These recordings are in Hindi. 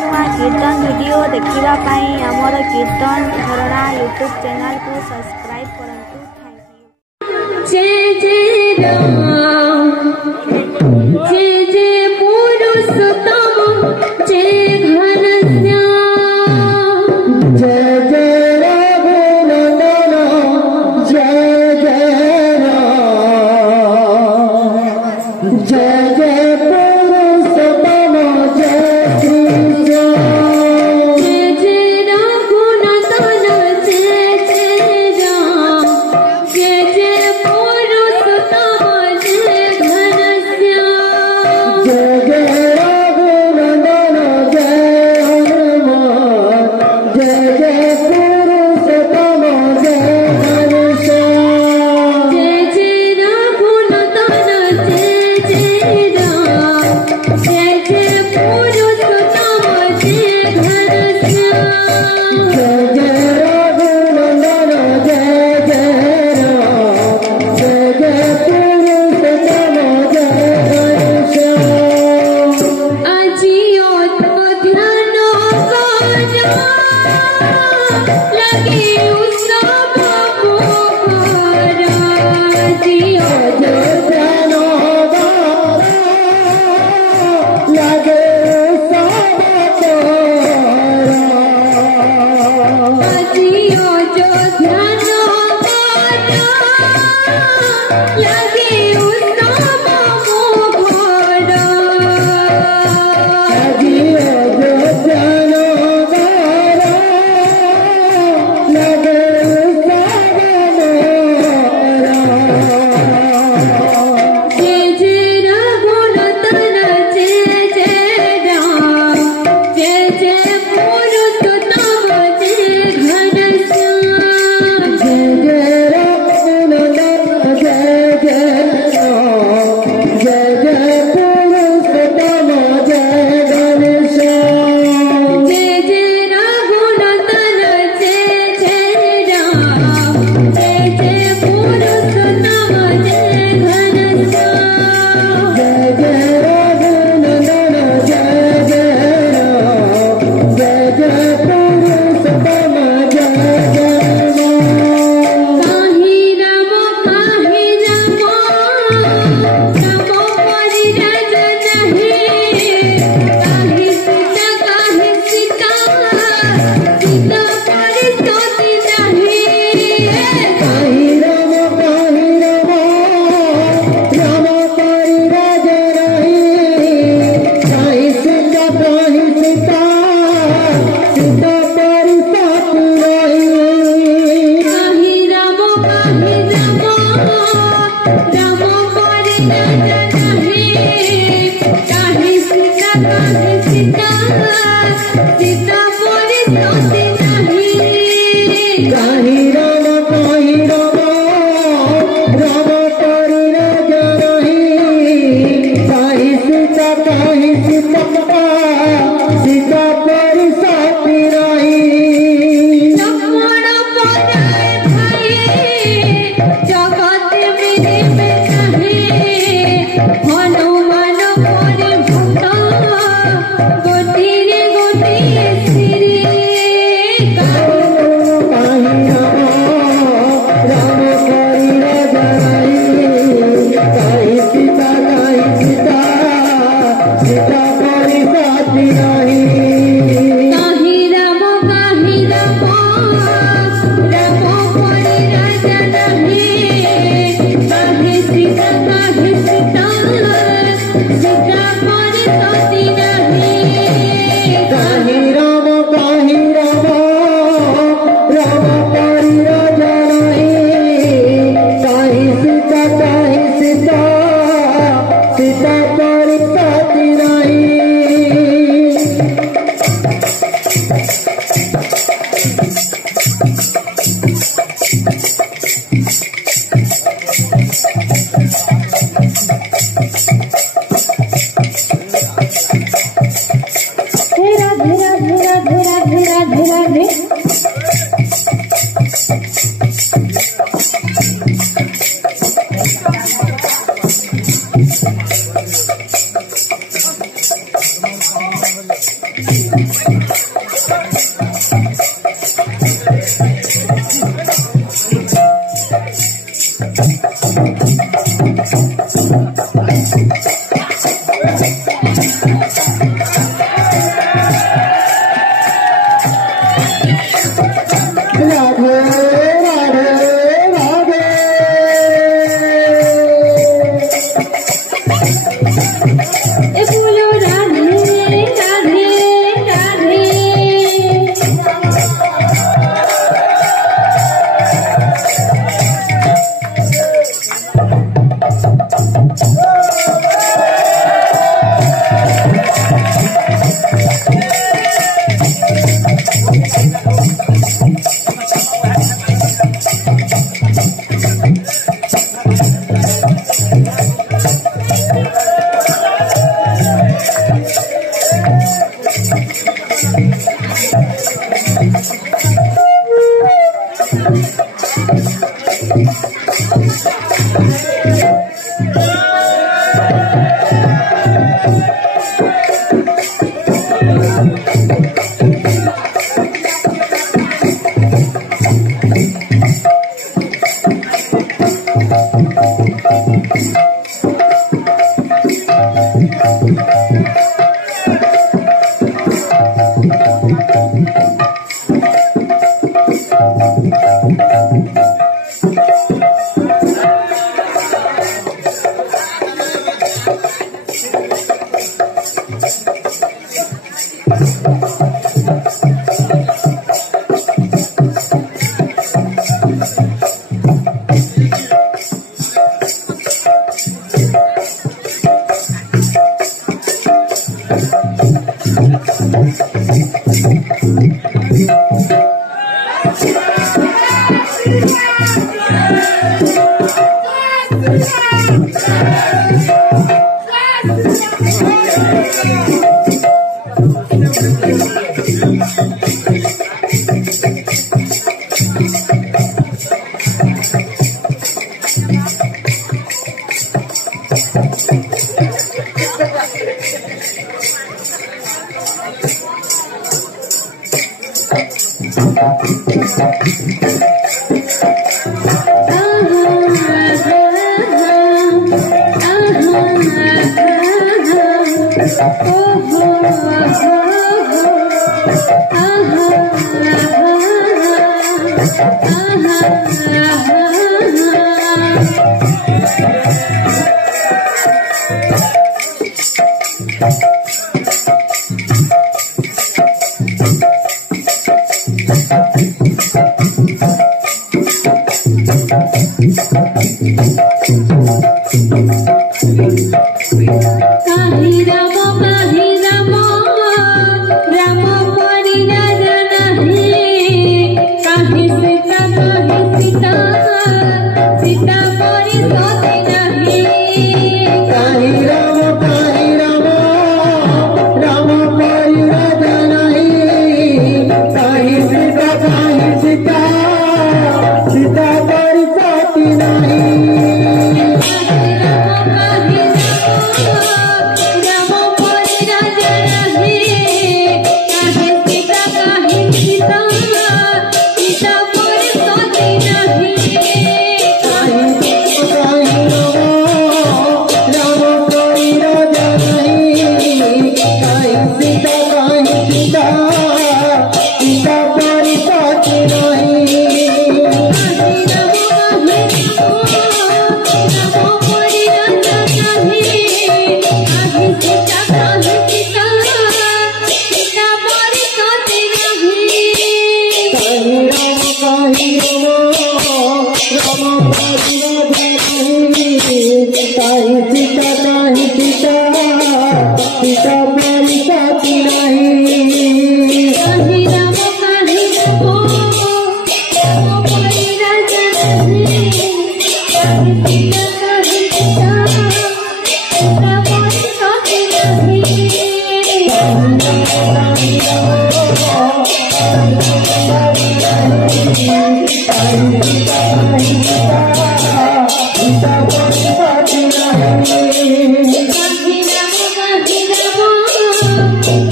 नुआ कीर्तन वीडियो देखिबा पाई हमर कीर्तन झरणा यूट्यूब चैनल को सब्सक्राइब करंतु। Thank you. जय जय राम जय जय पुरुषोत्तम जय घनश्याम जय जय रघुनंदन जय जय राम जय जय पुरुषोत्तम जय कृष्ण जय जय रघुनंदन जय जय राम जय जय पुरुषोत्तम जय घनश्याम जय जय रघुनंदन जय हनुमान जय जय पुरुषोत्तम जय घनश्याम जय जय रघुनंदन जय जय राम जय जय पुरुषोत्तम जय घनश्याम जय जय रघुनंदन जय जय राम जय जय पुरुषोत्तम जय घनश्याम अजियो ध्यान करा लगे उत्सव पोखरा अजियो ध्यान लगे उत्सव पोखरा अजियो ध्यान करा लगे उत्सव पोखरा अजियो ध्यान करा लगे उत्सव पोखरा जय जय रघुनंदन जय जय राम जय जय पुरुषोत्तम जय घनश्याम जय जय रघुनंदन जय जय राम जय जय पुरुषोत्तम जय घनश्याम जय जय रघुनंदन जय जय राम जय जय पुरुषोत्तम जय घनश्याम जय जय रघुनंदन जय जय राम जय जय पुरुषोत्तम जय घनश्याम काहि राम राम परि रज नहीं काहि सीता सीता परि सोती नहीं काहि राम राम परि रज नहीं काहि सीता सीता परि सोती नहीं काहि राम राम परि रज नहीं काहि सीता सीता परि सोती नहीं काहि राम राम परि रज नहीं काहि सीता सीता परि सोती नहीं लक्ष्मण पराए भाई जगत मेरे में नहीं हनुमान परि भूत गोतिरे गोतिरे श्री काहि राम परि रज नहीं काहि सीता सीता परि सोती नहीं काहि राम राम परि रज नहीं काहि सीता सीता परि सोती नहीं काहि राम राम परि रज नहीं काहि सीता सीता परि सोती नहीं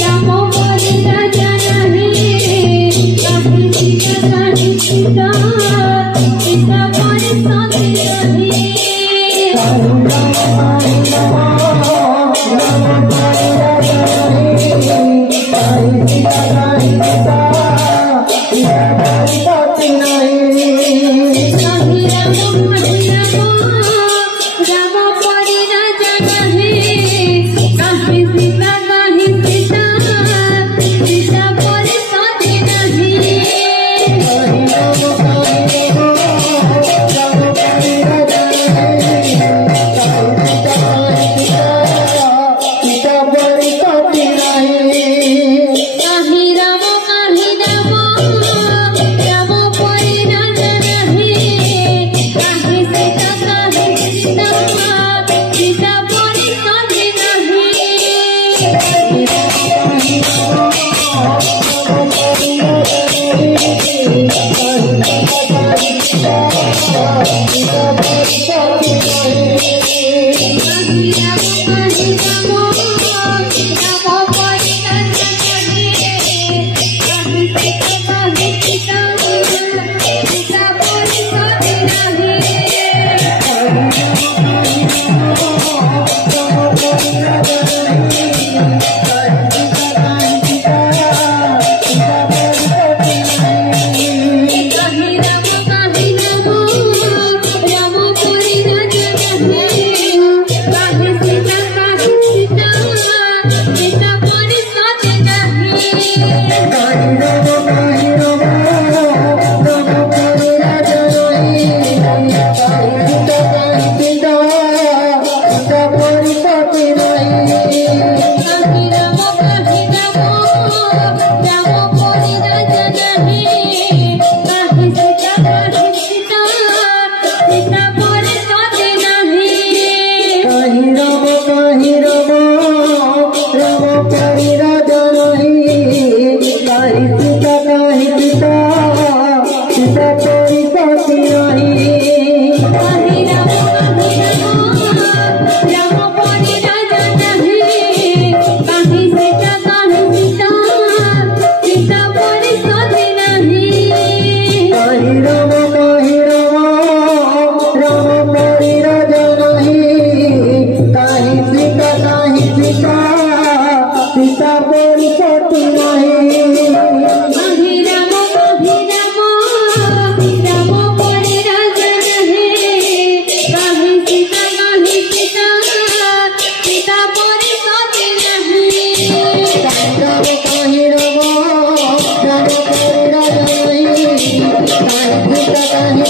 Ramo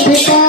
Kita